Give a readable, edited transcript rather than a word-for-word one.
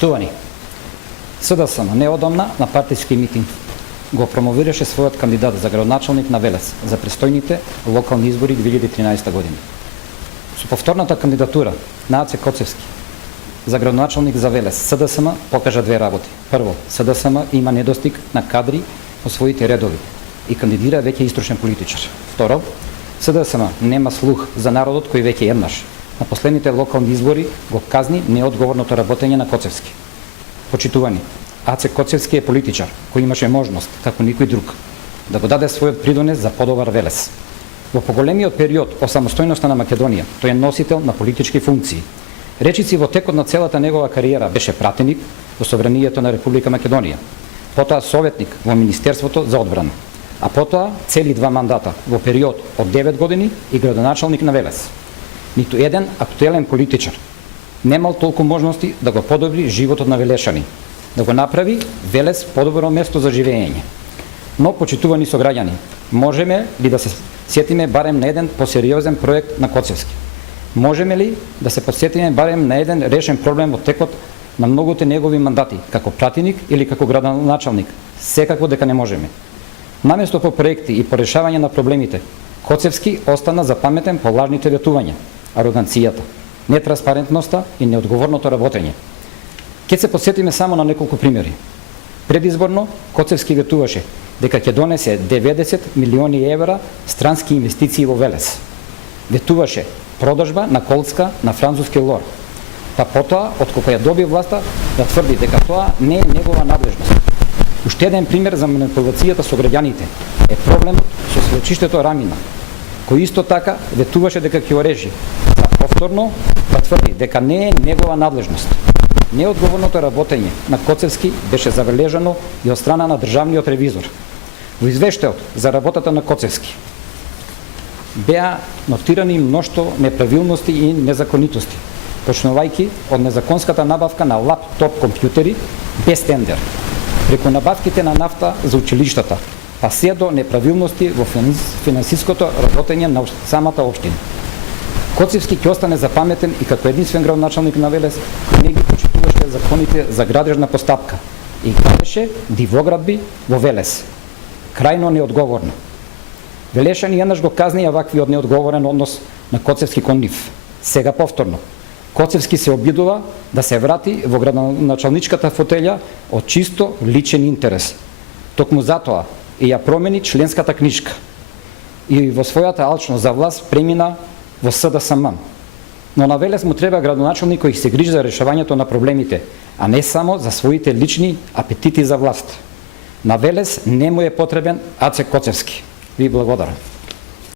Почитувани, СДСМ неодамна на партиски митинг го промовираше својот кандидат за градоначалник на Велес за престојните локални избори 2013 година. Со повторната кандидатура на Аце Коцевски за градоначалник за Велес, СДСМ покажа две работи. Прво, СДСМ има недостиг на кадри по своите редови и кандидира веќе истручен политичар. Второ, СДСМ нема слух за народот кој веќе еднаш на последните локални избори го казни неодговорното работење на Коцевски. Почитувани, Аце Коцевски е политичар кој имаше можност, како никој друг, да го даде својот придонес за подобар Велес. Во поголемиот период од самостојноста на Македонија, тој е носител на политички функции. Речици во текот на целата негова кариера беше пратеник во Собранието на Република Македонија, потоа советник во Министерството за одбрана, а потоа цели 2 мандата во период од 9 години и градоначалник на Велес. Ниту еден актуелен политичар немал толку можности да го подобри животот на велешани, да го направи Велес подобро место за живење. Но, почитувани сограѓани, можеме ли да се сетиме барем на еден посериозен проект на Коцевски? Можеме ли да се подсетиме барем на еден решен проблем во текот на многуте негови мандати, како пратеник или како градоначалник? Секако дека не можеме. Наместо по проекти и по решавање на проблемите, Коцевски остана запаметен по лажните ветувања, ароганцијата, нетранспарентноста и неодговорното работење. Ке се подсетиме само на неколку примери. Предизборно Коцевски ветуваше дека ќе донесе 90 милиони евра странски инвестиции во Велес. Ветуваше продажба на колцка на француски лор. Па потоа, откако ја доби власта, да тврди дека тоа не е негова надлежност. Уште еден пример за манипулацијата со граѓаните е проблемот со свлечиштето Рамина, кој исто така ветуваше дека ќе орежи, а повторно да тврди дека не е негова надлежност. Неодговорното работење на Коцевски беше забележано и од страна на државниот ревизор. Во извештајот за работата на Коцевски беа нотирани мноштво неправилности и незаконитости, почнувајќи од незаконската набавка на лаптоп компјутери без тендер, преку набавките на нафта за училиштата, па се до неправилности во финансиското работење на самата општина. Коцевски ќе остане запаметен и како единствен градоначалник на Велес, кој не ги почитуваше законите за градежна постапка и градеше дивоградби во Велес. Крајно неодговорно. Велешани еднаш го казнија ваквиот неодговорен однос на Коцевски кон нив. Сега повторно. Коцевски се обидува да се врати во градоначалничката фотелја од чисто личен интерес. Токму затоа и ја промени членската книжка. И во својата алчност за власт премина во СДСМ. Но на Велес му треба градоначалник кој се грижи за решавањето на проблемите, а не само за своите лични апетити за власт. На Велес не му е потребен Аце Коцевски. Ви благодарам.